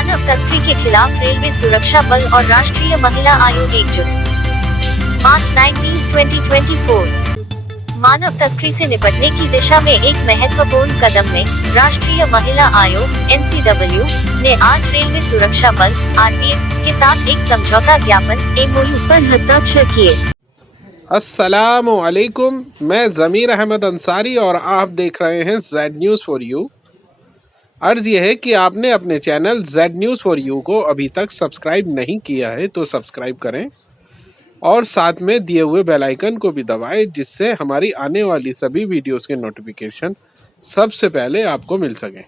मानव तस्करी के खिलाफ रेलवे सुरक्षा बल और राष्ट्रीय महिला आयोग एकजुट। मार्च 19, 2024। मानव तस्करी से निपटने की दिशा में एक महत्वपूर्ण कदम में राष्ट्रीय महिला आयोग (NCW) ने आज रेलवे सुरक्षा बल (RPF) के साथ एक समझौता ज्ञापन (MOU) पर हस्ताक्षर किए। अस्सलामु अलैकुम, मैं ज़मीर अहमद अंसारी और आप देख रहे हैं जेड न्यूज़ फॉर यू। अर्ज़ यह है कि आपने अपने channel Z news for you को अभी तक सब्सक्राइब नहीं किया है तो सब्सक्राइब करें और साथ में दिए हुए बेल आइकन को भी दबाएं, जिससे हमारी आने वाली सभी वीडियोस के नोटिफिकेशन सबसे पहले आपको मिल सकें।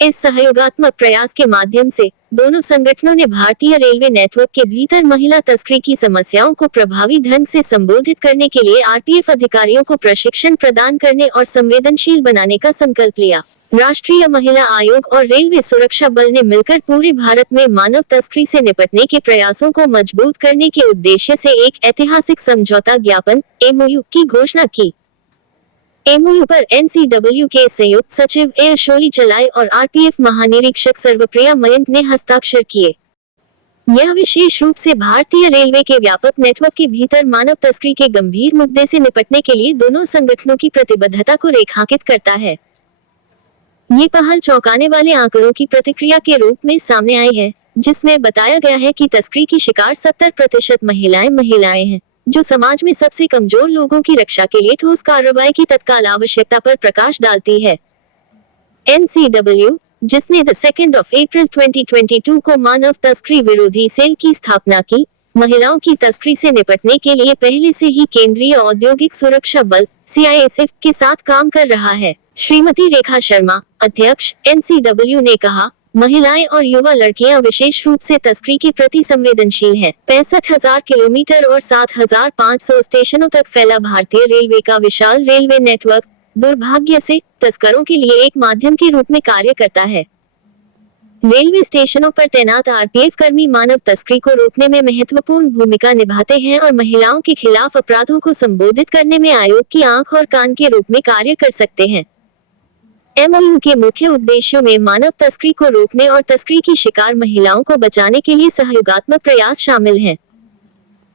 इस सहयोगात्मक प्रयास के माध्यम से दोनों संगठनों ने भारतीय रेलवे नेटवर्क के भीतर महिला तस्करी की समस्याओं को प्रभावी ढंग से संबोधित करने के लिए RPF अधिकारियों को प्रशिक्षण प्रदान करने और संवेदनशील बनाने का संकल्प लिया। राष्ट्रीय महिला आयोग और रेलवे सुरक्षा बल ने मिलकर पूरे भारत में मानव तस्करी से निपटने के प्रयासों को मजबूत करने के उद्देश्य से एक ऐतिहासिक समझौता ज्ञापन (MOU) की घोषणा की। MOU पर NCW के संयुक्त सचिव A. अशोली चलाए और RPF महानिरीक्षक सर्वप्रिया मयंक ने हस्ताक्षर किए। यह विशेष रूप से भारतीय रेलवे के व्यापक नेटवर्क के भीतर मानव तस्करी के गंभीर मुद्दे से निपटने के लिए दोनों संगठनों की प्रतिबद्धता को रेखांकित करता है। ये पहल चौंकाने वाले आंकड़ों की प्रतिक्रिया के रूप में सामने आई है, जिसमें बताया गया है कि तस्करी की शिकार 70% महिलाएं हैं, जो समाज में सबसे कमजोर लोगों की रक्षा के लिए ठोस कार्रवाई की तत्काल आवश्यकता पर प्रकाश डालती है। NCW, जिसने 2 अप्रैल 2022 को मानव तस्करी विरोधी सेल की स्थापना की, महिलाओं की तस्करी से निपटने के लिए पहले से ही केंद्रीय औद्योगिक सुरक्षा बल (CISF) के साथ काम कर रहा है। श्रीमती रेखा शर्मा, अध्यक्ष NCW, ने कहा, महिलाएं और युवा लड़कियां विशेष रूप से तस्करी के प्रति संवेदनशील हैं। 65,000 किलोमीटर और 7,500 स्टेशनों तक फैला भारतीय रेलवे का विशाल रेलवे नेटवर्क दुर्भाग्य से तस्करों के लिए एक माध्यम के रूप में कार्य करता है। रेलवे स्टेशनों पर तैनात RPF कर्मी मानव तस्करी को रोकने में महत्वपूर्ण भूमिका निभाते हैं और महिलाओं के खिलाफ अपराधों को संबोधित करने में आयोग की आंख और कान के रूप में कार्य कर सकते हैं। MOU के मुख्य उद्देश्यों में मानव तस्करी को रोकने और तस्करी की शिकार महिलाओं को बचाने के लिए सहयोगात्मक प्रयास शामिल हैं।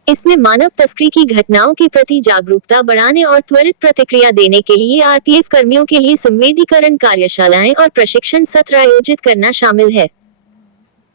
इसमें मानव तस्करी की घटनाओं के प्रति जागरूकता बढ़ाने और त्वरित प्रतिक्रिया देने के लिए RPF कर्मियों के लिए संवेदीकरण कार्यशालाएं और प्रशिक्षण सत्र आयोजित करना शामिल है।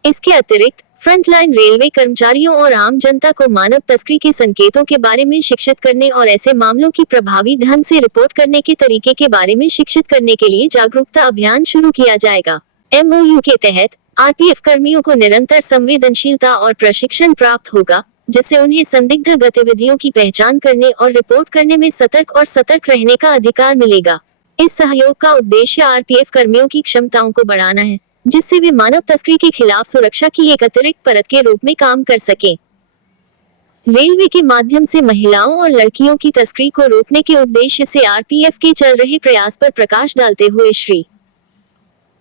इसके अतिरिक्त फ्रंटलाइन रेलवे कर्मचारियों और आम जनता को मानव तस्करी के संकेतों के बारे में शिक्षित करने और ऐसे मामलों की प्रभावी ढंग से रिपोर्ट करने के तरीके के बारे में शिक्षित करने के लिए जागरूकता अभियान शुरू किया जाएगा। MOU के तहत RPF कर्मियों को निरंतर संवेदनशीलता और प्रशिक्षण प्राप्त होगा, जिससे उन्हें संदिग्ध गतिविधियों की पहचान करने और रिपोर्ट करने में सतर्क रहने का अधिकार मिलेगा। इस सहयोग का उद्देश्य RPF कर्मियों की क्षमताओं को बढ़ाना है, जिससे वे मानव तस्करी के खिलाफ सुरक्षा की एक अतिरिक्त परत के रूप में काम कर सकें। रेलवे के माध्यम से महिलाओं और लड़कियों की तस्करी को रोकने के उद्देश्य से RPF के चल रहे प्रयास पर प्रकाश डालते हुए श्री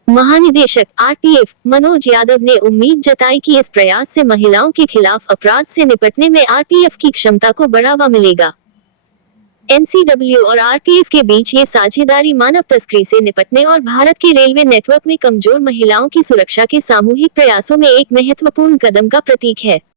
महानिदेशक RPF मनोज यादव ने उम्मीद जताई कि इस प्रयास से महिलाओं के खिलाफ अपराध से निपटने में RPF की क्षमता को बढ़ावा मिलेगा। NCW और RPF के बीच ये साझेदारी मानव तस्करी से निपटने और भारत के रेलवे नेटवर्क में कमजोर महिलाओं की सुरक्षा के सामूहिक प्रयासों में एक महत्वपूर्ण कदम का प्रतीक है।